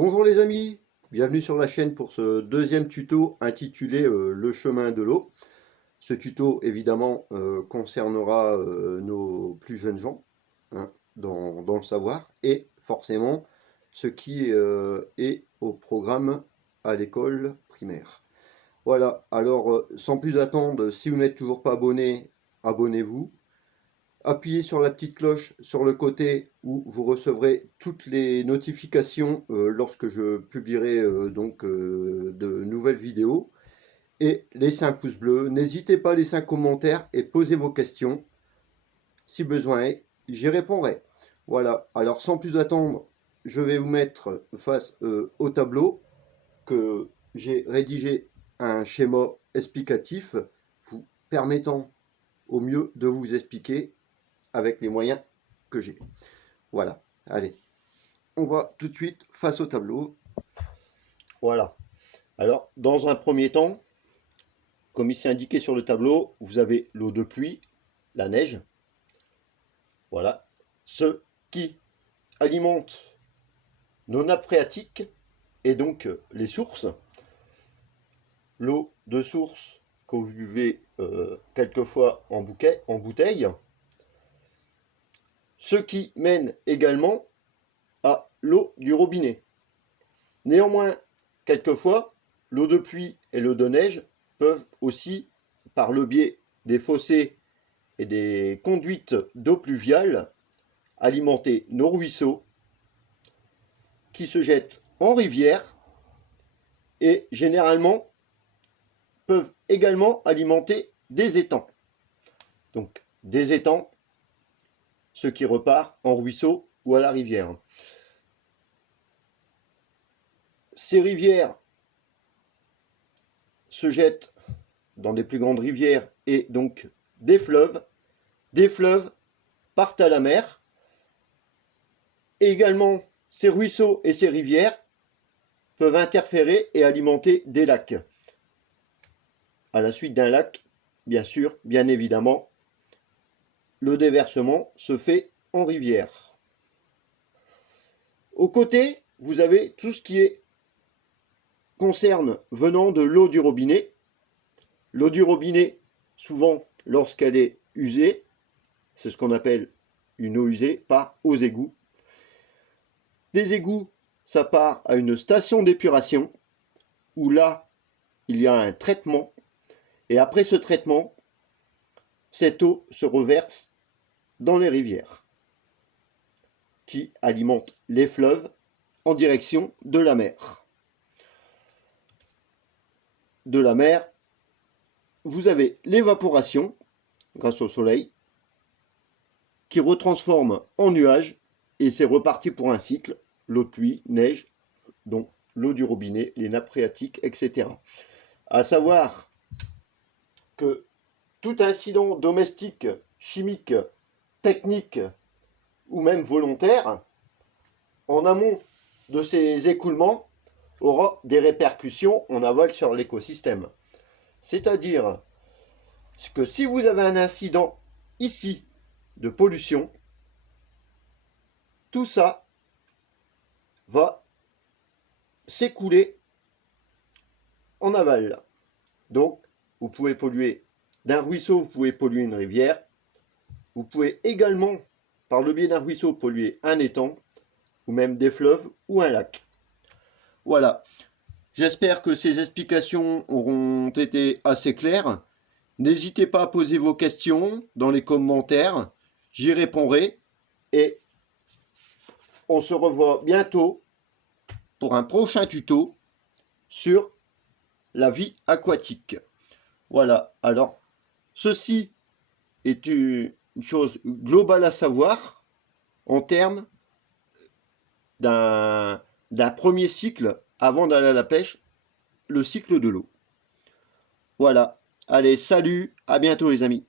Bonjour les amis, bienvenue sur la chaîne pour ce deuxième tuto intitulé Le chemin de l'eau. Ce tuto évidemment concernera nos plus jeunes gens hein, dans le savoir et forcément ce qui est au programme à l'école primaire. Voilà, alors sans plus attendre, si vous n'êtes toujours pas abonné, abonnez-vous. Appuyez sur la petite cloche sur le côté où vous recevrez toutes les notifications lorsque je publierai de nouvelles vidéos. Et laissez un pouce bleu. N'hésitez pas à laisser un commentaire et posez vos questions. Si besoin est, j'y répondrai. Voilà, alors sans plus attendre, je vais vous mettre face au tableau que j'ai rédigé un schéma explicatif vous permettant au mieux de vous expliquer avec les moyens que j'ai. Voilà, allez, on va tout de suite face au tableau. Voilà, alors dans un premier temps, comme ici indiqué sur le tableau, vous avez l'eau de pluie, la neige, voilà, ce qui alimente nos nappes phréatiques et donc les sources. L'eau de source que vous buvez quelquefois en bouteille, ce qui mène également à l'eau du robinet. Néanmoins, quelquefois, l'eau de pluie et l'eau de neige peuvent aussi, par le biais des fossés et des conduites d'eau pluviale, alimenter nos ruisseaux qui se jettent en rivière et généralement peuvent également alimenter des étangs. Donc des étangs, ce qui repart en ruisseau ou à la rivière. Ces rivières se jettent dans des plus grandes rivières et donc des fleuves. Des fleuves partent à la mer. Et également, ces ruisseaux et ces rivières peuvent interférer et alimenter des lacs. À la suite d'un lac, bien sûr, bien évidemment, le déversement se fait en rivière. Au côté, vous avez tout ce qui concerne venant de l'eau du robinet. L'eau du robinet, souvent, lorsqu'elle est usée, c'est ce qu'on appelle une eau usée, part aux égouts. Des égouts, ça part à une station d'épuration, où là, il y a un traitement. Et après ce traitement, cette eau se reverse dans les rivières, qui alimentent les fleuves en direction de la mer. De la mer, vous avez l'évaporation, grâce au soleil, qui retransforme en nuages, et c'est reparti pour un cycle, l'eau de pluie, neige, donc l'eau du robinet, les nappes phréatiques, etc. À savoir que tout incident domestique, chimique, technique ou même volontaire, en amont de ces écoulements, aura des répercussions en aval sur l'écosystème. C'est-à-dire que si vous avez un incident ici de pollution, tout ça va s'écouler en aval. Donc, vous pouvez polluer d'un ruisseau, vous pouvez polluer une rivière. Vous pouvez également, par le biais d'un ruisseau, polluer un étang, ou même des fleuves ou un lac. Voilà. J'espère que ces explications auront été assez claires. N'hésitez pas à poser vos questions dans les commentaires. J'y répondrai. Et on se revoit bientôt pour un prochain tuto sur la vie aquatique. Voilà. Alors, ceci est une chose globale à savoir en termes d'un premier cycle avant d'aller à la pêche, le cycle de l'eau. Voilà. Allez, salut, à bientôt les amis.